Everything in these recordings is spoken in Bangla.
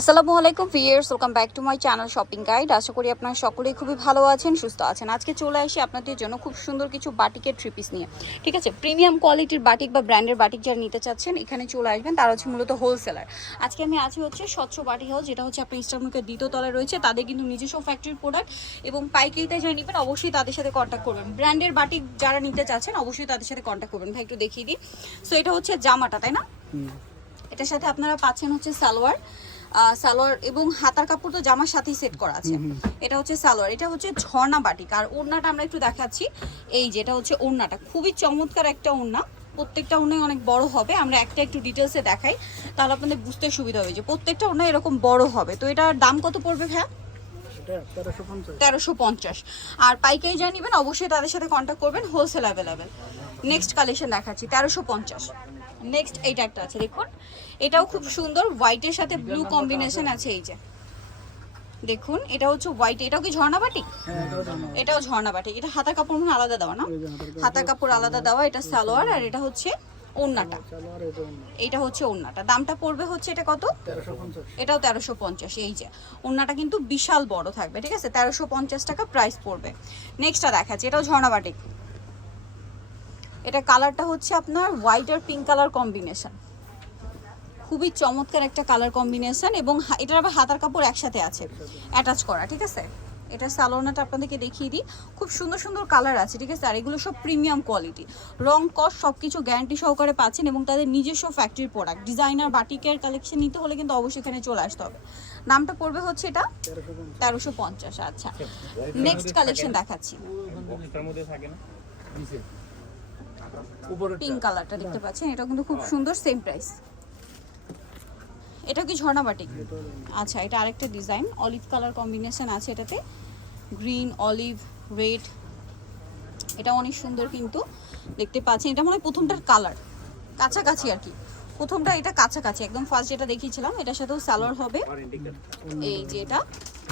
আসসালামু আলাইকুম viewers welcome back to my channel shopping guide. আশা করি আপনারা সকলেই খুবই ভালো আছেন সুস্থ আছেন। আজকে চলে আসি আপনাদের জন্য খুব সুন্দর কিছু বাটিকের থ্রি পিস নিয়ে। ঠিক আছে? প্রিমিয়াম কোয়ালিটির বাটিক বা ব্র্যান্ডের বাটিক যারা নিতে চাচ্ছেন এখানে চলে আসবেন। তারা হচ্ছে মূলত হোলসেলার আজকে আমি আছি হচ্ছে স্বচ্ছ বাটি হাউস যেটা হচ্ছে আপনার ইস্টার্নকে দ্বিতীয় তলায় রয়েছে। তাদের কিন্তু নিজস্ব ফ্যাক্টরির প্রোডাক্ট এবং পাইকারিতে যারা নেবেন অবশ্যই তাদের সাথে কন্ট্যাক্ট করবেন। ব্র্যান্ডের বাটিক যারা নিতে চাচ্ছেন অবশ্যই তাদের সাথে কন্ট্যাক্ট করবেন। ভাই একটু দেখিয়ে দিই। সো এটা হচ্ছে জামাটা তাই না? এটার সাথে আপনারা পাচ্ছেন হচ্ছে সালোয়ার। সালোয়ার এবং হাতার কাপড় তো জামার সাথেই সেট করা আছে। এটা হচ্ছে সালোয়ার এটা হচ্ছে ঝর্ণা বাটিক। আর ওড়নাটা আমরা একটু দেখাচ্ছি। এই যে এটা হচ্ছে ওড়নাটা। খুবই চমৎকার একটা ওড়না। প্রত্যেকটা ওড়নাই অনেক বড় হবে। আমরা একটা একটু ডিটেলসে দেখাই। তাহলে আপনাদের বুঝতে সুবিধা হবে যে প্রত্যেকটা ওড়না এরকম বড় হবে। তো এটার দাম কত পড়বে ভাইয়া? তেরোশো পঞ্চাশ। আর পাইকারি যা নেবেন অবশ্যই তাদের সাথে কন্ট্যাক্ট করবেন হোলসেল অ্যাভেলেবেল নেক্সট কালেকশন দেখাচ্ছি তেরোশো পঞ্চাশ। নেক্সট এইটা একটা আছে দেখুন। এটাও খুব সুন্দর হোয়াইটের সাথে ব্লু কম্বিনেশন আছে এই যে। দেখুন এটা হচ্ছে হোয়াইট এটাও কি ঝর্ণা বাটি? এটাও ঝর্ণা বাটি। এটা হাতা কাপড় মনে আলাদা দেওয়া না? হাতা কাপড়। আলাদা দেওয়া এটা সালোয়ার আর এটা হচ্ছে ওড়নাটা। এইটা হচ্ছে ওড়নাটা। দামটা পড়বে হচ্ছে এটা কত? এটাও তেরোশো পঞ্চাশ এই যে। ওড়নাটা কিন্তু বিশাল বড় থাকবে ঠিক আছে? তেরোশো পঞ্চাশ টাকা প্রাইস পড়বে। নেক্সটটা দেখাচ্ছি এটাও ঝর্ণাবাটিক এটা কালারটা হচ্ছে আপনার হোয়াইট আর পিঙ্ক কালার কম্বিনেশন খুবই চমৎকার একটা কালার কম্বিনেশন এবং এটার আবার হাতার কাপড় একসাথে আছে অ্যাটাচ করা ঠিক আছে? এটা সালোনাটা আপনাদেরকে দেখিয়ে দিই। খুব সুন্দর সুন্দর কালার আছে ঠিক আছে? আর এগুলো সব প্রিমিয়াম কোয়ালিটি রং কস সব কিছু গ্যারান্টি সহকারে পাচ্ছেন এবং তাদের নিজস্ব ফ্যাক্টরির প্রোডাক্ট ডিজাইনার বাটিকের কালেকশন নিতে হলে কিন্তু অবশ্যই এখানে চলে আসতে হবে। নামটা পড়বে হচ্ছে এটা? তেরোশো পঞ্চাশ আচ্ছা। নেক্সট কালেকশন দেখাচ্ছি। পিঙ্ক কালারটা দেখতে পাচ্ছেন এটা কিন্তু খুব সুন্দর সেম প্রাইস এটা কি ঝর্ণা বাটিক? আচ্ছা এটা আরেকটা ডিজাইন অলিভ কালার কম্বিনেশন আছে এটাতে। গ্রিন অলিভ রেড এটা অনেক সুন্দর কিন্তু দেখতে পাচ্ছেন। এটা মনে হয় প্রথমটার কালার কাছাকাছি আর কি। প্রথমটা এটা কাছাকাছি, একদম ফার্স্ট যেটা দেখিয়েছিলাম, এটার সাথেও সালোয়ার হবে। এই যে এটা,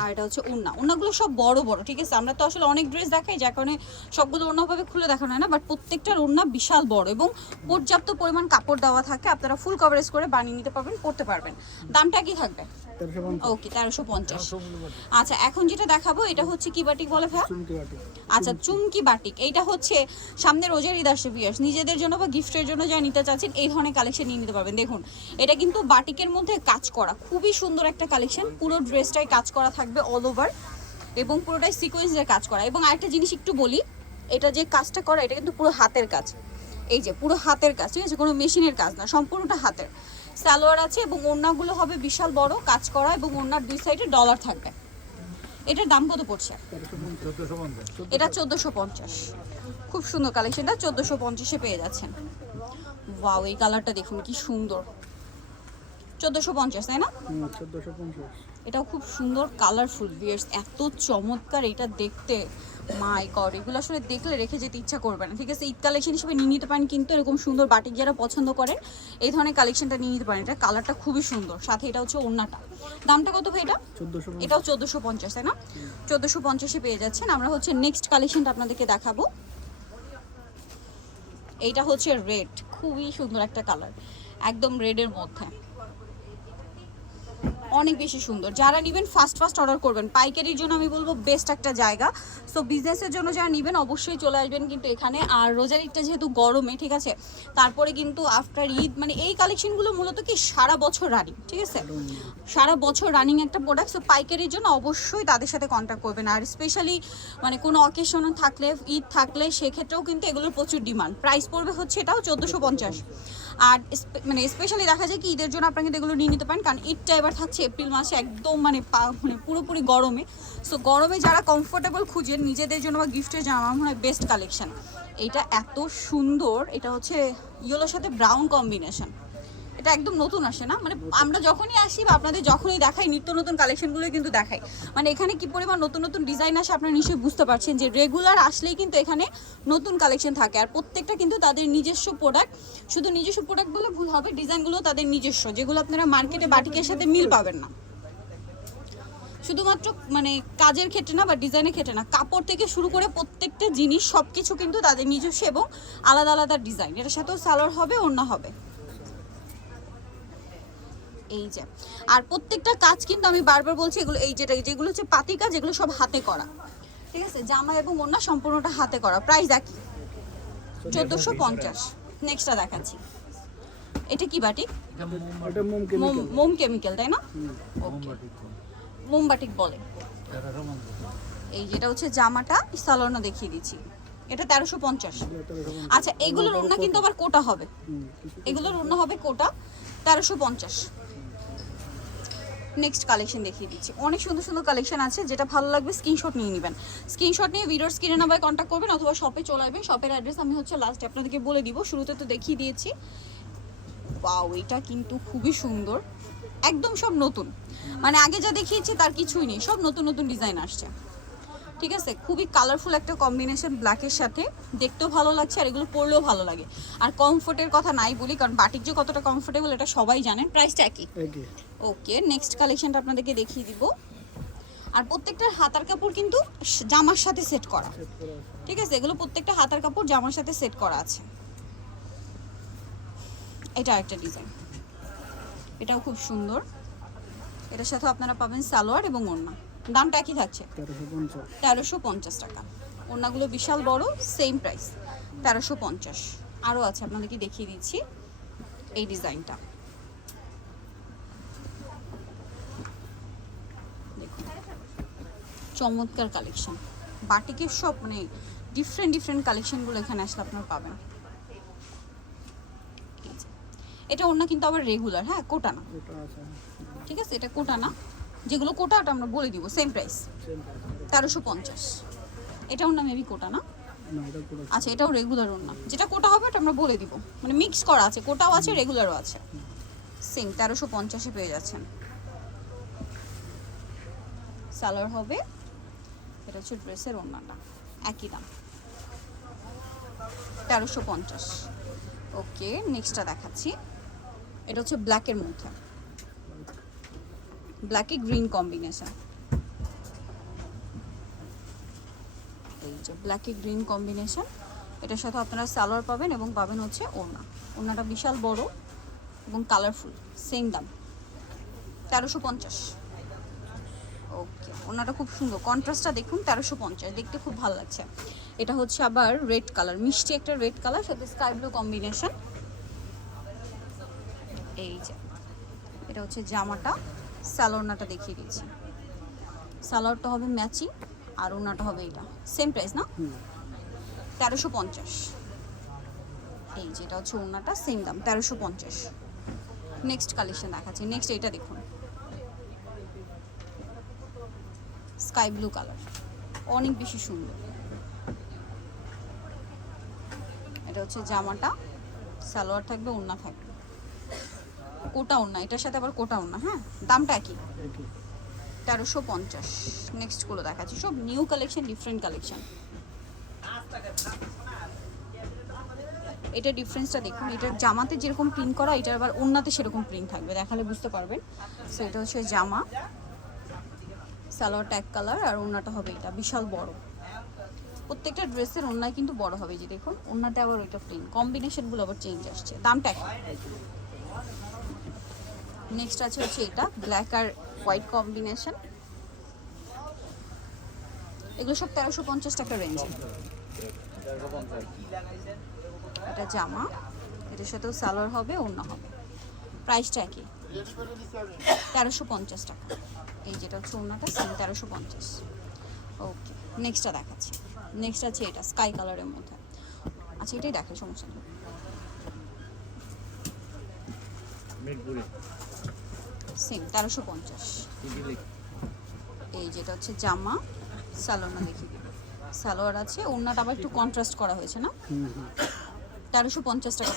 আর এটা হচ্ছে ওড়না ওড়নাগুলো সব বড় বড়, ঠিক আছে? আমরা তো আসলে অনেক ড্রেস দেখাই, যার কারণে সবগুলো ওড়নাভাবে খুলে দেখানো হয় না বাট প্রত্যেকটার ওড়না বিশাল বড় এবং পর্যাপ্ত পরিমাণ কাপড় দেওয়া থাকে। আপনারা ফুল কভারেজ করে বানিয়ে নিতে পারবেন পড়তে পারবেন। দামটা কি থাকবে? ওকে তেরোশো পঞ্চাশ। আচ্ছা এখন যেটা দেখাবো এটা হচ্ছে কি বাটিক বলে আচ্ছা চুমকি। বাটিক। এইটা হচ্ছে সামনে রোজার ঈদ আসছে বিয়ার্স নিজেদের জন্য বা গিফটের জন্য যা নিতে চাচ্ছেন এই ধরনের কালেকশন নিয়ে নিতে পারবেন। দেখুন এটা কিন্তু বাটিকের মধ্যে কাজ করা। খুবই সুন্দর একটা কালেকশন পুরো ড্রেসটাই কাজ করা থাকবে অল ওভার এবং পুরোটাই সিকোয়েন্সের কাজ করা। এবং আরেকটা জিনিস একটু বলি এটা যে কাজটা করা এটা কিন্তু পুরো হাতের কাজ। এই যে পুরো হাতের কাজ ঠিক আছে? কোনো মেশিনের কাজ না সম্পূর্ণটা হাতের। সালোয়ার আছে এবং ওড়নাগুলো হবে বিশাল বড়, কাজ করা এবং ওড়নার দুই সাইডে ডলার থাকবে। এটার দাম কত পড়ছে? এটা চোদ্দোশো পঞ্চাশ। খুব সুন্দর কালেকশনটা চোদ্দোশো পঞ্চাশে পেয়ে যাচ্ছেন। ওয়াও এই কালারটা দেখুন, কি সুন্দর। চোদ্দোশো পঞ্চাশ, তাই না? এটাও খুব সুন্দর কালারফুল বিয়ার্স এত চমৎকার এটা দেখতে। মাই গড এগুলো আসলে দেখলে রেখে যেতে ইচ্ছা করবে না। ঠিক আছে ঈদ কালেকশন হিসেবে নিয়ে নিতে পারেন কিন্তু এরকম সুন্দর বাটিক যারা পছন্দ করেন এই ধরনের কালেকশনটা নিয়ে নিতে পারেন। এটা কালারটা খুবই সুন্দর। সাথে এটা হচ্ছে ওড়নাটা। দামটা কত ভাই এটা? এটাও চোদ্দোশো পঞ্চাশ তাই না? চোদ্দোশো পঞ্চাশে পেয়ে যাচ্ছেন। আমরা হচ্ছে নেক্সট কালেকশনটা আপনাদেরকে দেখাবো। এইটা হচ্ছে রেড খুবই সুন্দর একটা কালার একদম রেডের মধ্যে। অনেক বেশি সুন্দর। যারা নেবেন ফাস্ট ফাস্ট অর্ডার করবেন। পাইকারির জন্য আমি বলব বেস্ট একটা জায়গা। সো বিজনেসের জন্য যারা নেবেন, অবশ্যই চলে আসবেন কিন্তু এখানে। আর রোজার ঈদটা যেহেতু গরমে, ঠিক আছে? তারপরে কিন্তু আফটার ঈদ মানে এই কালেকশনগুলো মূলত কি? সারা বছর রানিং ঠিক আছে? সারা বছর রানিং একটা প্রোডাক্ট সো পাইকারির জন্য অবশ্যই তাদের সাথে কন্ট্যাক্ট করবেন। আর স্পেশালি মানে কোনো অকেশন থাকলে, ঈদ থাকলে, সেক্ষেত্রেও কিন্তু এগুলোর প্রচুর ডিমান্ড প্রাইস পড়বে হচ্ছে এটাও চোদ্দোশো পঞ্চাশ। আর মানে স্পেশালি দেখা যায় কি, ঈদের জন্য আপনাকে কিন্তু এগুলো নিয়ে নিতে পারেন, কারণ ঈদটা এবার থাকছে এপ্রিল মাসে একদম মানে মানে পুরোপুরি গরমে। সো গরমে যারা কমফোর্টেবল খুঁজেন, নিজেদের জন্য বা গিফটের জন্য আমার মনে হয় বেস্ট কালেকশান এটা এত সুন্দর, এটা হচ্ছে ইয়েলোর সাথে ব্রাউন কম্বিনেশন এটা একদম নতুন আসে না? মানে আমরা যখনই আসি বা আপনাদের যখনই দেখাই, নিত্য নতুন কালেকশনগুলো কিন্তু দেখাই। মানে এখানে কি পরিমাণ নতুন নতুন ডিজাইন আসে আপনারা নিশ্চয়ই বুঝতে পারছেন যে রেগুলার আসলেই কিন্তু এখানে নতুন কালেকশন থাকে। আর প্রত্যেকটা কিন্তু তাদের নিজস্ব প্রোডাক্ট শুধু নিজস্ব প্রোডাক্ট বলে ভুল হবে, ডিজাইনগুলো তাদের নিজস্ব, যেগুলো আপনারা মার্কেটে বাটিকের সাথে মিল পাবেন না। শুধুমাত্র মানে কাজের ক্ষেত্রে না বা ডিজাইনের ক্ষেত্রে না, কাপড় থেকে শুরু করে প্রত্যেকটা জিনিস সব কিছু কিন্তু তাদের নিজস্ব এবং আলাদা আলাদা ডিজাইন। এটার সাথেও সালোয়ার হবে অন্য হবে। এই যে। আর প্রত্যেকটা কাজ কিন্তু আমি বারবার বলছি এগুলো এই যেটা যেগুলো হচ্ছে পাতি কাজ এগুলো সব হাতে করা। ঠিক আছে? জামা এবং অন্য সম্পূর্ণটা হাতে করা। প্রাইস একই। চোদ্দোশো পঞ্চাশ। নেক্সটটা দেখাচ্ছি। এটা কি বাটিক? এটা মোম মোম কেমিক্যাল মোম কেমিক্যাল তাই না? ওকে মোমবাটিক বলে। এই যেটা হচ্ছে জামাটা সালোনা দেখিয়ে দিচ্ছি। এটা তেরোশো পঞ্চাশ। আচ্ছা এগুলোর ওড়না কিন্তু আবার কোটা হবে। এগুলোর ওড়না হবে কোটা তেরোশো পঞ্চাশ। নেক্সট কালেকশন দেখিয়ে দিচ্ছি। অনেক সুন্দর সুন্দর কালেকশন আছে, যেটা ভালো লাগবে স্ক্রিনশট নিয়ে নেবেন। স্ক্রিনশট নিয়ে ভিডিওর স্ক্রিনে নাম্বার কন্ট্যাক্ট করবেন, অথবা শপে চলে আসবেন। শপের অ্যাড্রেস আমি হচ্ছে লাস্টে আপনাদেরকে বলে দিব, শুরুতে তো দেখিয়ে দিয়েছি। বাউ এটা কিন্তু খুবই সুন্দর। একদম সব নতুন। মানে আগে যা দেখিয়েছি তার কিছুই নেই, সব নতুন নতুন ডিজাইন আসছে। ঠিক আছে? খুবই কালারফুল একটা কম্বিনেশন ব্ল্যাকের সাথে। দেখতেও ভালো লাগছে আর এগুলো পরলেও ভালো লাগে। আর কমফোর্টের কথা নাই বলি কারণ বাটিক যে কতটা কমফোর্টেবল এটা সবাই জানেন প্রাইসটা একই। ওকে নেক্সট কালেকশনটা আপনাদেরকে দেখিয়ে দিব। আর প্রত্যেকটার হাতার কাপড় কিন্তু জামার সাথে সেট করা। ঠিক আছে? এগুলো প্রত্যেকটা হাতার কাপড় জামার সাথে সেট করা আছে। এটা একটা ডিজাইন এটাও খুব সুন্দর। এটার সাথে আপনারা পাবেন সালোয়ার এবং ওড়না। দামটা একই থাকছে। তেরোশো পঞ্চাশ। টাকা। ওড়নাগুলো বিশাল বড় সেম প্রাইস তেরোশো পঞ্চাশ। আরও আছে আপনাদেরকে দেখিয়ে দিচ্ছি এই ডিজাইনটা। দেখুন চমৎকার কালেকশন। বাটিকের সব মানে ডিফারেন্ট ডিফারেন্ট কালেকশনগুলো এখানে আসলে আপনারা পাবেন। এটা ওড়না কিন্তু আবার রেগুলার হ্যাঁ কোটা না। ঠিক আছে এটা কোটা না। যেগুলো কোটা ওটা আমরা বলে দিব সেম প্রাইস তেরোশো পঞ্চাশ। এটাও না মেবি কোটা না? আচ্ছা এটাও রেগুলার না। যেটা কোটা হবে ওটা আমরা বলে দিব। মানে মিক্স করা আছে কোটাও আছে রেগুলারও আছে। সেম তেরোশো পঞ্চাশে পেয়ে যাচ্ছেন। সালোয়ার হবে এটা হচ্ছে ড্রেসের ওড়নাটা একই দাম। তেরোশো পঞ্চাশ। ওকে নেক্সটটা দেখাচ্ছি। এটা হচ্ছে ব্ল্যাকের মধ্যে। ব্ল্যাকে গ্রিন কম্বিনেশন। এই যে ব্ল্যাকে গ্রিন কম্বিনেশন, এটার সাথে আপনারা সালোয়ার পাবেন এবং পাবেন হচ্ছে ওড়না। ওড়নাটা বিশাল বড় এবং কালারফুল সেম দাম। তেরোশো পঞ্চাশ। ওকে ওড়নাটা খুব সুন্দর। কন্ট্রাস্টটা দেখুন, তেরোশো পঞ্চাশ। দেখতে খুব ভালো লাগছে। এটা হচ্ছে আবার রেড কালার মিষ্টি একটা রেড কালার সাথে স্কাই ব্লু কম্বিনেশন এই যে, এটা হচ্ছে জামাটা। সালোয়ারনাটা দেখিয়ে দিচ্ছি সালোয়ারটা হবে ম্যাচিং আর ওনাটা হবে এটা। সেম প্রাইস না? তেরোশো পঞ্চাশ। এই যেটা হচ্ছে ওনাটা সেম দাম তেরোশো পঞ্চাশ। নেক্সট কালেকশন দেখাচ্ছি। নেক্সট এটা দেখুন। স্কাই ব্লু কালার অনেক বেশি সুন্দর। এটা হচ্ছে জামাটা। সালোয়ার থাকবে ওড়না থাকবে। কোটা ওড়না এটার সাথে আবার কোটা ওড়না হ্যাঁ? দামটা একই। তেরোশো পঞ্চাশ। নেক্সটগুলো দেখাচ্ছি। সব নিউ কালেকশন ডিফারেন্ট কালেকশন এটা ডিফারেন্সটা দেখুন এটার জামাতে যেরকম প্রিন্ট করা এটার আবার ওড়নাতে সেরকম প্রিন্ট থাকবে। দেখালে বুঝতে পারবেন। সো এটা হচ্ছে জামা। সালোয়ার ট্যাগ কালার আর ওড়নাটা হবে এটা বিশাল বড়। প্রত্যেকটা ড্রেসের ওড়নায় কিন্তু বড় হবে যে দেখুন। ওড়নাতে আবার ওইটা প্রিন্ট কম্বিনেশনগুলো আবার চেঞ্জ আসছে। দামটা একই। নেক্সট আছে হচ্ছে এটা ব্ল্যাক আর হোয়াইট কম্বিনেশন এগুলো সব তেরোশো পঞ্চাশ টাকা রেঞ্জে এটা জামা, এটার সাথেও সালোয়ার হবে অন্য হবে। প্রাইসটা একই। তেরোশো পঞ্চাশ টাকা। এই যেটা হচ্ছে ওনাটা সেম তেরোশো পঞ্চাশ। ওকে নেক্সটটা দেখাচ্ছি। নেক্সট আছে এটা স্কাই কালারের মধ্যে। আচ্ছা এটাই দেখে সমস্যা নেই। সেম, তেরোশো পঞ্চাশ। এই যেটা হচ্ছে জামা সালোয়ার দেখি। সালোয়ার আছে, ওড়নাটা আবার একটু কন্ট্রাস্ট করা হয়েছে না? তেরোশো পঞ্চাশ টাকা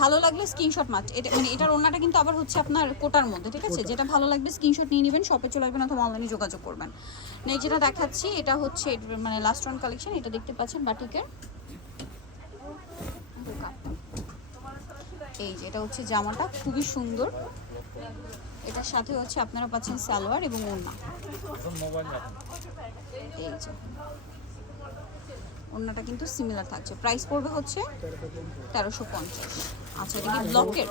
ভালো লাগলে স্ক্রিনশট মাছ এটা মানে এটার ওড়নাটা কিন্তু আবার হচ্ছে আপনার কোটার মধ্যে, ঠিক আছে? যেটা ভালো লাগবে স্ক্রিনশট নিয়ে নেবেন শপে চলে আসবেন অথবা অনলাইনে যোগাযোগ করবেন। নেক্সট যেটা দেখাচ্ছি, এটা হচ্ছে মানে লাস্ট ওয়ান কালেকশন এটা দেখতে পাচ্ছেন বাটিকের। এই যে, এটা হচ্ছে জামাটা, খুবই সুন্দর। এটার সাথে হচ্ছে আপনারা পাচ্ছেন সালোয়ার এবং ওড়না। এই যে। ওড়নাটা কিন্তু সিমিলার থাকছে। প্রাইস পড়বে হচ্ছে তেরোশো পঞ্চাশ। আচ্ছা এটা কি ব্লকের?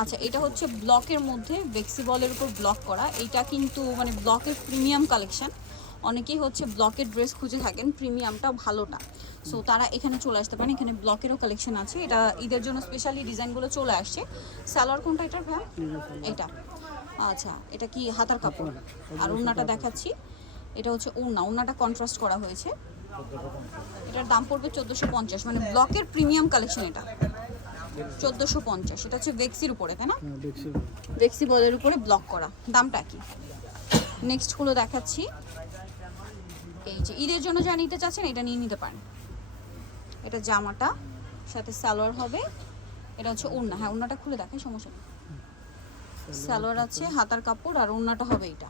আচ্ছা এটা হচ্ছে ব্লকের মধ্যে ভেক্সিবলের উপর ব্লক করা। এটা কিন্তু মানে ব্লকের প্রিমিয়াম কালেকশন অনেকেই হচ্ছে ব্লকের ড্রেস খুঁজে থাকেন প্রিমিয়ামটা ভালোটা। সো তারা এখানে চলে আসতে পারেন এখানে ব্লকেরও কালেকশন আছে। এটা ঈদের জন্য স্পেশালি ডিজাইনগুলো চলে আসছে। সালোয়ার কোনটা এটার ভ্যাম এটা। আচ্ছা এটা কি হাতার কাপড়? আর ওড়নাটা দেখাচ্ছি। এটা হচ্ছে ওড়না ওড়নাটা কন্ট্রাস্ট করা হয়েছে। এটার দাম পড়বে চোদ্দোশো পঞ্চাশ মানে ব্লকের প্রিমিয়াম কালেকশন এটা। চোদ্দোশো পঞ্চাশ এটা হচ্ছে ভেক্সির উপরে তাই না? হ্যাঁ ভেক্সি বলের উপরে ব্লক করা। দামটা কি? নেক্সটগুলো দেখাচ্ছি। এই যে ঈদের জন্য যা নিতে চাচ্ছেন, এটা নিয়ে নিতে পারেন। এটা জামাটা, সাথে সালোয়ার হবে। এটা হচ্ছে ওড়না। হ্যাঁ ওড়নাটা খুলে দেখেন সমস্যা নেই। সালোয়ার আছে, হাতার কাপড়, আর ওড়নাটা হবে এটা।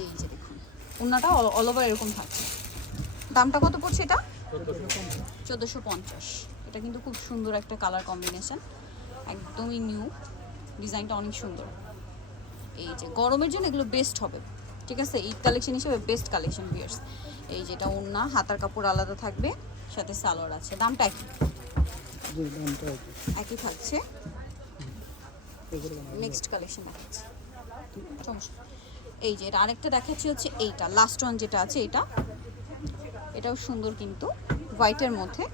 এই যে দেখুন, ওড়নাটা অল ওভার এরকম থাকছে। দামটা কত পড়ছে এটা? চোদ্দোশো পঞ্চাশ। এটা কিন্তু খুব সুন্দর একটা কালার কম্বিনেশন। একদমই নিউ। ডিজাইনটা অনেক সুন্দর। এই যে গরমের জন্য এগুলো বেস্ট হবে। ঠিক আছে? ঈদ কালেকশন হিসেবে বেস্ট কালেকশন বিয়ার্স এই যেটা ওড়না হাতার কাপড় আলাদা থাকবে সাথে সালোয়ার আছে। দামটা একই? একই। থাকছে? নেক্সট কালেকশন দেখাচ্ছি। এই যে এটা আরেকটা দেখাচ্ছি হচ্ছে এইটা। লাস্ট ওয়ান যেটা আছে এটা। এটাও সুন্দর কিন্তু। হোয়াইটের মধ্যে।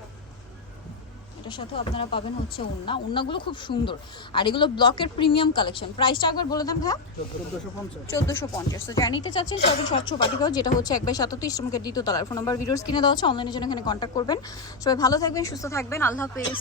এটার সাথে আপনারা পাবেন হচ্ছে উন্না উন্নাগুলো খুব সুন্দর। আর এগুলো ব্লকের প্রিমিয়াম কালেকশন। প্রাইসটা একবার বলে দেন ভাই চোদ্দোশো পঞ্চাশ। চোদ্দোশো পঞ্চাশ। তো জানিতে চাচ্ছেন সবই স্বচ্ছ পাটিকাও যেটা হচ্ছে এক বাই সাতত্রিশ ইস্টমুখের দ্বিতীয় তলার ফোন নাম্বার ভিডিওস কিনে দেওয়া হচ্ছে অনলাইনের জন্য এখানে কন্ট্যাক্ট করবেন। সবাই ভালো থাকবেন সুস্থ থাকবেন। আল্লাহ হাফেজ।